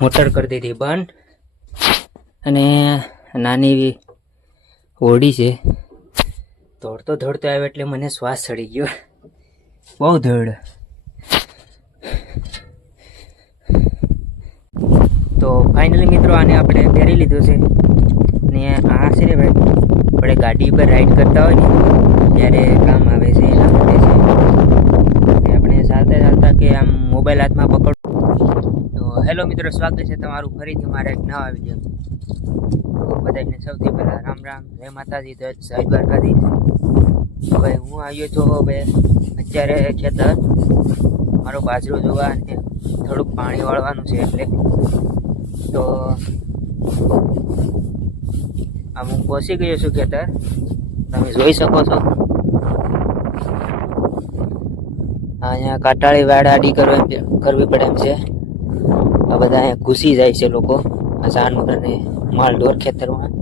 Motor કરી દીધી બંધ અને નાની એવી ઓડી છે. દોડતો આવ્યો એટલે મને શ્વાસ ચડી ગયો. બહુ દોડ. તો ફાઇનલી મિત્રો આને આપણે પહેરી લીધું છે ને આ છે ને ભાઈ આપણે ગાડી પર રાઈડ કરતા હોય ને ત્યારે કામ આવે છે. એના માટે છે આપણે ચાલતા કે આમ મોબાઈલ હાથમાં પકડ. તો હેલો મિત્રો, સ્વાગત છે તમારું ફરીથી મારા એક નવા વિડીયો. તો બધાને સૌથી પહેલાં રામ રામ, જય માતાજી, જય દ્વારકાજી. હવે હું આવ્યો છું અત્યારે ખેતર મારો બાજરો જોવા અને થોડુંક પાણી વાળવાનું છે એટલે. તો આમ હું પહોંચી ગયો છું ખેતર, તમે જોઈ શકો છો. અહીંયા કાટાળી વાડ આડી કરવી પડે એમ છે. આ બધા અહીંયા ઘૂસી જાય છે લોકો, આ જાનવર અને માલઢોર ખેતરમાં.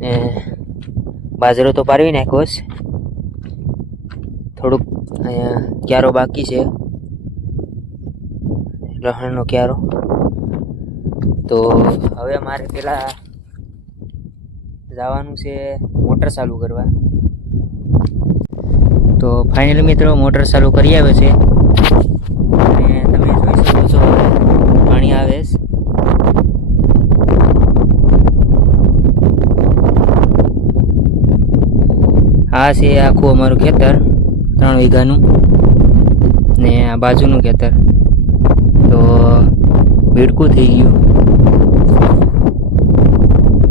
ને બાજરો તો પારવી નાખ્યો છે, થોડુંક અહીંયા ક્યારો બાકી છે, લહણનો ક્યારો. તો હવે મારે પેલા જવાનું છે મોટર ચાલુ કરવા. તો ફાઇનલી મિત્રો મોટર ચાલુ કરી આવે છે અને તમે જોઈ શકો છો પાણી આવે છે. આ છે આખું અમારું ખેતર 3 વીઘાનું ને આ બાજુનું ખેતર. તો ભીડકું થઈ ગયું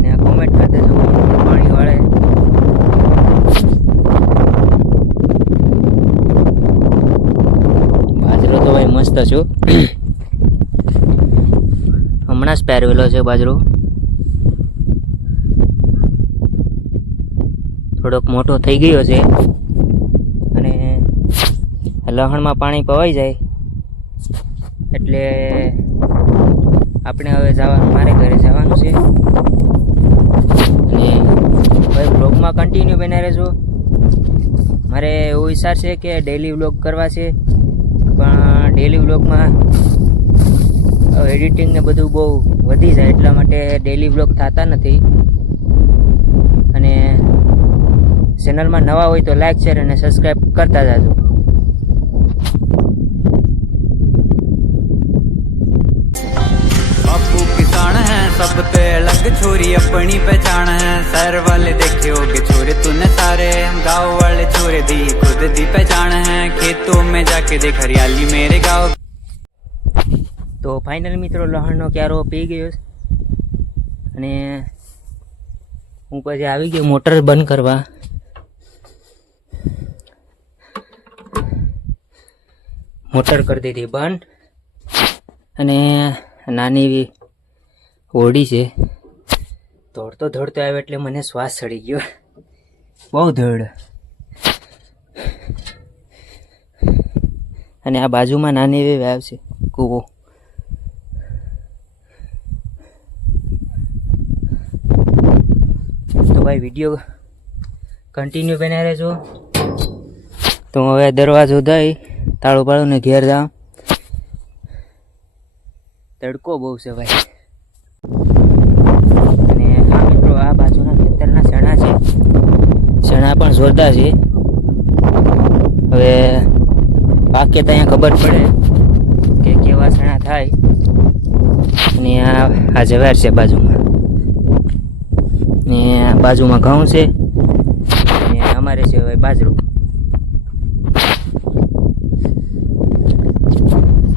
ને આ કોમેન્ટ કરી દેજો પાણી વાળે. બાજરો તો ભાઈ મસ્ત છું, હમણાં જ પહેરવેલો છે બાજરો. થોડોક મોટો થઈ ગયો છે અને લહણમાં પાણી પવાઈ જાય એટલે આપણે હવે મારે ઘરે જવાનું છે. અને ભાઈ બ્લોગમાં કન્ટિન્યુ બને રહેજો. મારે એવો વિચાર છે કે ડેલી વ્લોગ કરવા છે, પણ ડેલી વ્લોગમાં એડિટિંગ ને બધું બહુ વધી જાય એટલા માટે ડેલી વ્લોગ થતા નથી. અને ચેનલમાં નવા હોય તો લાઈક શેર અને સબસ્ક્રાઈબ કરતા જાજો. बापू किसान है सब पे अलग छोरी अपनी पहचान है. शहर वाले देखे होगे छोरे तूने सारे, गाँव वाले छोरे दी खुद दी पहचान है. खेतों में जाके देख हरियाली मेरे गाँव. તો ફાઇનલ મિત્રો લહણનો ક્યારો પી ગયો અને હું પછી આવી ગયો મોટર બંધ કરવા. મોટર કરી દીધી બંધ અને નાની એવી ઓડી છે. દોડતો આવ્યો એટલે મને શ્વાસ ચડી ગયો. બહુ દોડ. અને આ બાજુમાં નાની એવી વાવ છે, કૂવો. તો ભાઈ વિડીયો કન્ટિન્યુ બને રહેજો. તો હવે દરવાજો દઈ તાળું પાડું ને ઘેર જાઉં. તડકો બહુ છે ભાઈ. અને આ મિત્રો આ બાજુના ખેતરના ચણા છે, ચણા પણ જોરદાર છે. હવે પાકે તો અહીંયા ખબર પડે કે કેવા ચણા થાય. અને આ જવાર છે બાજુમાં, ને બાજુમાં ઘઉં છે ને અમારે છે ભાઈ બાજરો.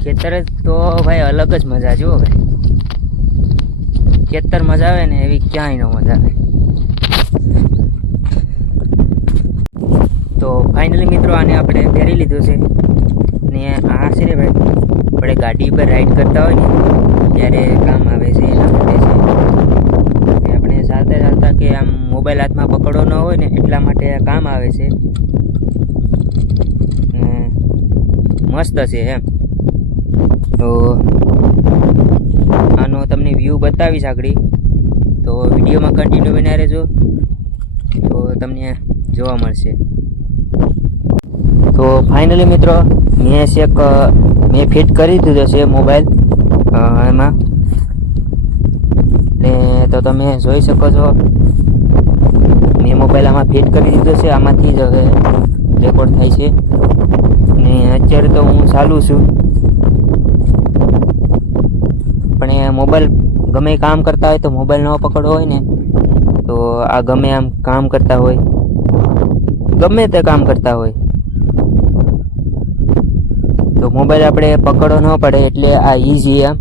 ખેતર તો ભાઈ અલગ જ મજા જુઓ ભાઈ. ખેતર મજા આવે ને એવી ક્યાંય ન મજા આવે. તો ફાઇનલી મિત્રો આને આપણે પહેરી લીધું છે ને આ છે ને ભાઈ આપણે ગાડી પર રાઈડ કરતા હોય ને ત્યારે કામ આવે છે. એના માટે છે આપણે ચાલતા કે આમ મોબાઈલ હાથમાં પકડવો ન હોય ને એટલા માટે કામ આવે છે. મસ્ત છે એમ. તો આનો તમને વ્યૂ બતાવીશ આગળ, તો વિડીયોમાં કન્ટિન્યુ બન્યા રહેજો તો તમને જોવા મળશે. તો ફાઇનલી મિત્રો મેં ફિટ કરી દીધો છે મોબાઈલ એમાં. ને તો તમે જોઈ શકો છો મેં મોબાઈલ આમાં ફિટ કરી દીધો છે, આમાંથી જ હવે રેકોર્ડ થાય છે. ને અત્યારે તો હું ચાલુ છું, પણ એ મોબાઈલ ગમે કામ કરતા હોય તો મોબાઈલ ન પકડવો હોય ને તો આ ગમે આમ કામ કરતા હોય, ગમે તે કામ કરતા હોય તો મોબાઈલ આપણે પકડવો ન પડે, એટલે આ ઈઝી એમ,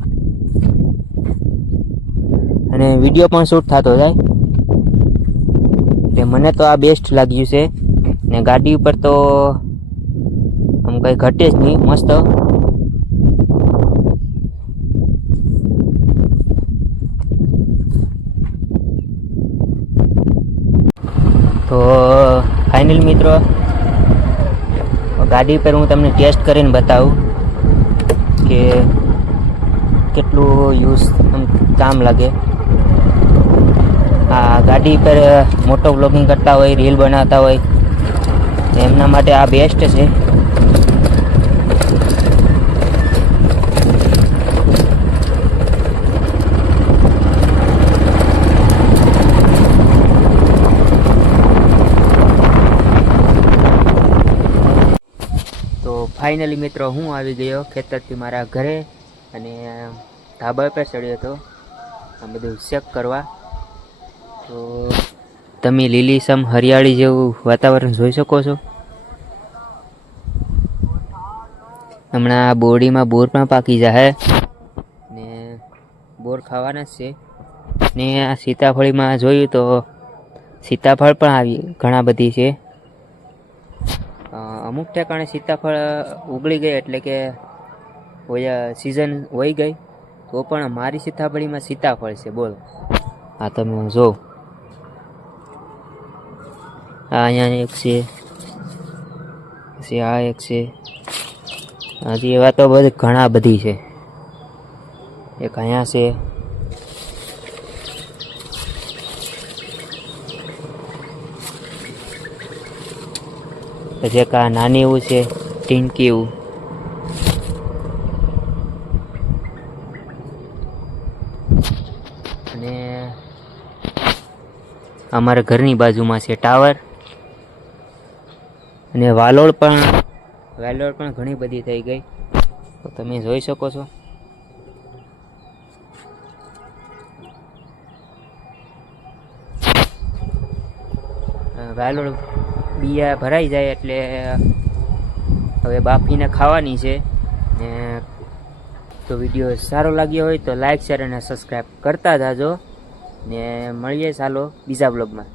અને વિડીયો પણ શૂટ થતો જાય. એટલે મને તો આ બેસ્ટ લાગ્યું છે. ને ગાડી ઉપર તો આમ કંઈ ઘટે જ નહીં, મસ્ત. તો ફાઇનલ મિત્રો, ગાડી પર હું તમને ટેસ્ટ કરીને બતાવું કે કેટલું યુઝ કામ લાગે. આ ગાડી પર મોટો વ્લોગિંગ કરતા હોય, રીલ બનાવતા હોય એમના માટે આ બેસ્ટ છે. તો ફાઇનલી મિત્રો હું આવી ગયો ખેતરથી મારા ઘરે, અને ધાબા પર ચડ્યો હતો આ બધું ચેક કરવા. તો તમે લીલીસમ હરિયાળી જેવું વાતાવરણ જોઈ શકો છો. હમણાં બોડીમાં બોર પણ પાકી જાય ને બોર ખાવાના જ છે. ને આ સીતાફળીમાં જોયું તો સીતાફળ પણ આવી ઘણા બધી છે. અમુક ઠેકાણે સીતાફળ ઉગળી ગઈ, એટલે કે સિઝન હોઈ ગઈ, તો પણ મારી સીતાફળીમાં સીતાફળ છે. બોલો, આ તમે જો, આ અહીંયા એક છે, પછી આ એક છે, હજી એવા તો બધી ઘણા બધી છે. એક અહીંયા છે, પછી એક આ નાની એવું છે, ટીંકી એવું. અને અમારા ઘરની બાજુમાં છે ટાવર, અને વાલોળ પણ ઘણી બધી થઈ ગઈ, તો તમે જોઈ શકો છો. વાલોળ બિયા ભરાઈ જાય એટલે હવે બાફીને ખાવાની છે. ને તો વિડીયો સારો લાગ્યો હોય તો લાઈક, શેર અને સબસ્ક્રાઈબ કરતા જાજો. ને મળીએ ચાલો બીજા બ્લોગમાં.